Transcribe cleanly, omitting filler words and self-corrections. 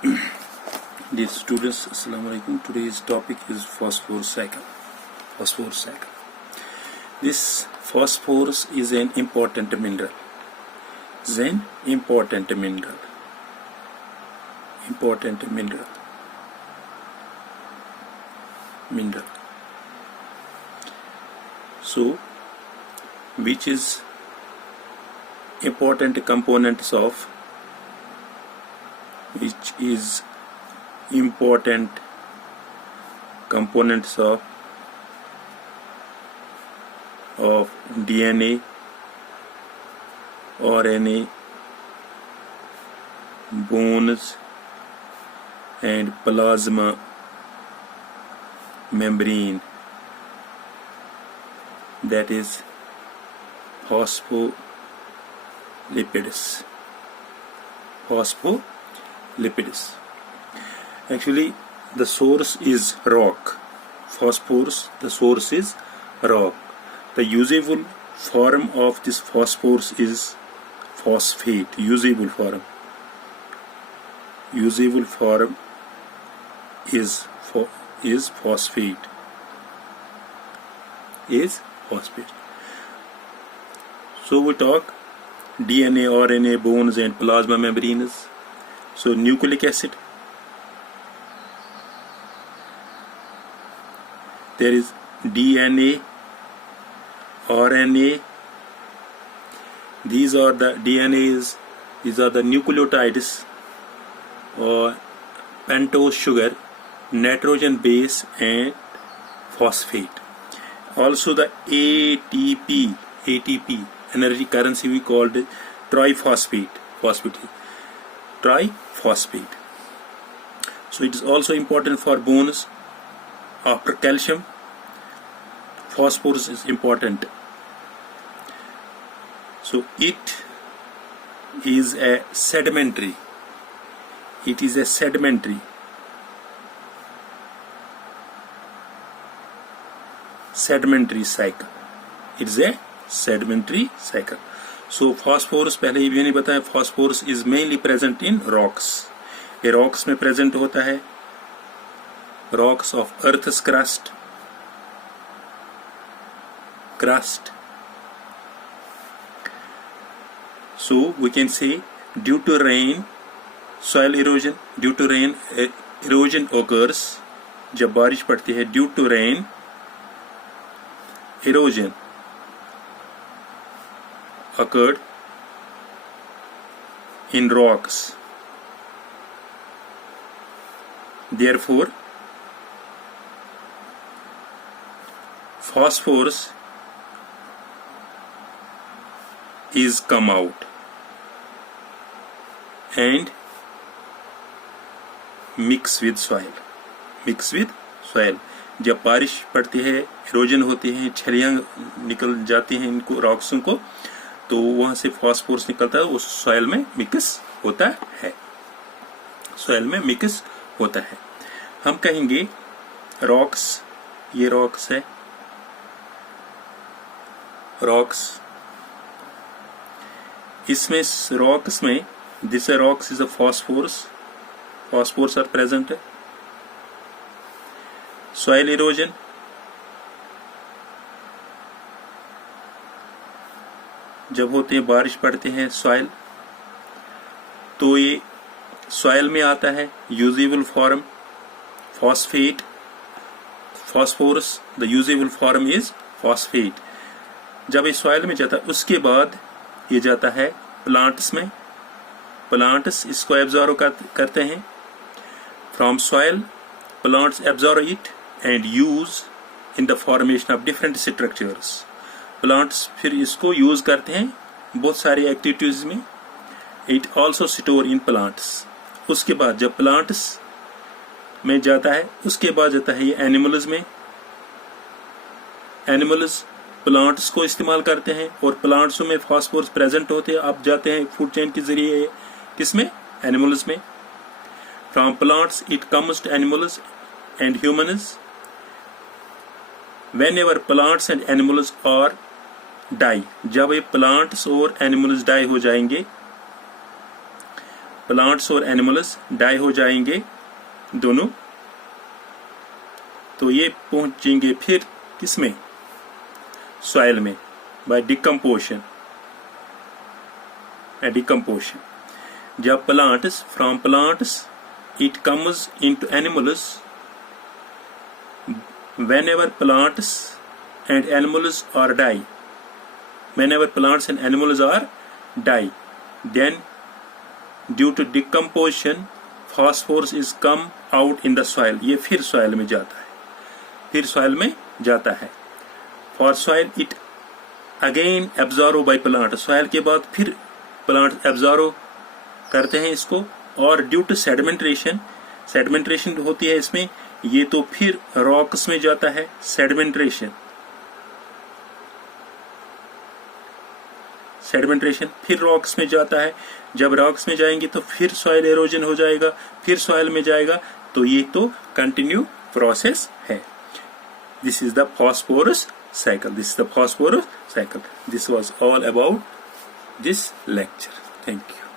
Dear students, Assalamu alaikum. Today's topic is phosphorus cycle. Phosphorus cycle. This phosphorus is an important mineral. Is an important mineral. Important mineral. Mineral. So, which is important components of which is important components of DNA, RNA, bones and plasma membrane, that is phospholipids. Phospholipids. Actually, the source is rock. Phosphorus, the source is rock. The usable form of this phosphorus is phosphate. Usable form. Usable form is phosphate. Is phosphate. So we talk DNA, RNA, bones and plasma membranes. So nucleic acid. There is DNA, RNA. These are the DNAs. These are the nucleotides or pentose sugar, nitrogen base and phosphate. Also the ATP energy currency we called triphosphate. Triphosphate. So it is also important for bones. After calcium, phosphorus is important. So it is a sedimentary. It is a sedimentary. Sedimentary cycle. It is a sedimentary cycle. So phosphorus, पहले ये भी नहीं बताया, phosphorus is mainly present in rocks. ये rocks में present होता है. Rocks of Earth's crust. So we can say due to rain, soil erosion. Due to rain, erosion occurs. जब बारिश पड़ती है, due to rain, erosion occurred in rocks. Therefore, phosphorus is come out and mix with soil. जब बारिश पड़ती है, इरोजन होती है, छलियां निकल जाती हैं इनको रॉक्सों को, तो वहां से फॉस्फोरस निकलता है, उस सॉइल में मिक्स होता है. सॉइल में मिक्स होता है. हम कहेंगे रॉक्स, ये रॉक्स है. रॉक्स, इसमें रॉक्स में this rocks is a phosphorus are present. Soil erosion, जब होते हैं बारिश पड़ते हैं सॉइल, तो ये सॉइल में आता है usable form phosphate. Phosphorus, the usable form is phosphate. जब ये सॉइल में जाता है, उसके बाद ये जाता है प्लांट्स में. प्लांट्स इसको एब्जॉर्ब करते हैं from soil. Plants absorb it and use in the formation of different structures. Plants फिर इसको use करते हैं बहुत सारी एक्टिविटीज में. It also store in plants. उसके बाद जब plants में जाता है, उसके बाद जाता है ये एनिमल्स में. एनिमल्स प्लांट्स को इस्तेमाल करते हैं और प्लांट्स में फॉस्फोरस प्रेजेंट होते हैं. आप जाते हैं फूड चेन के जरिए किसमें? एनिमल्स में. From plants it comes to animals and humans. whenever plants and animals are die, जब ये plants और animals die हो जाएंगे, प्लांट्स और एनिमल्स डाई हो जाएंगे दोनों, तो ये पहुंचेंगे फिर किसमें, सॉइल में, बाय डिकम्पोजिशन। जब plants, from plants it comes into animals, whenever plants and animals are die, then due to decomposition phosphorus is come out in the soil, ये फिर सॉइल में जाता है, for soil it again absorb by plant, soil के बाद फिर plant absorb करते हैं इसको, और ड्यू टू सेडिमेंटेशन होती है इसमें, ये तो फिर रॉक्स में जाता है, सेडिमेंटेशन फिर रॉक्स में जाता है। जब रॉक्स में जाएंगे तो फिर सॉइल एरोजन हो जाएगा, फिर सॉइल में जाएगा, तो ये तो कंटिन्यू प्रोसेस है। This is the phosphorus cycle. This was all about this lecture. Thank you.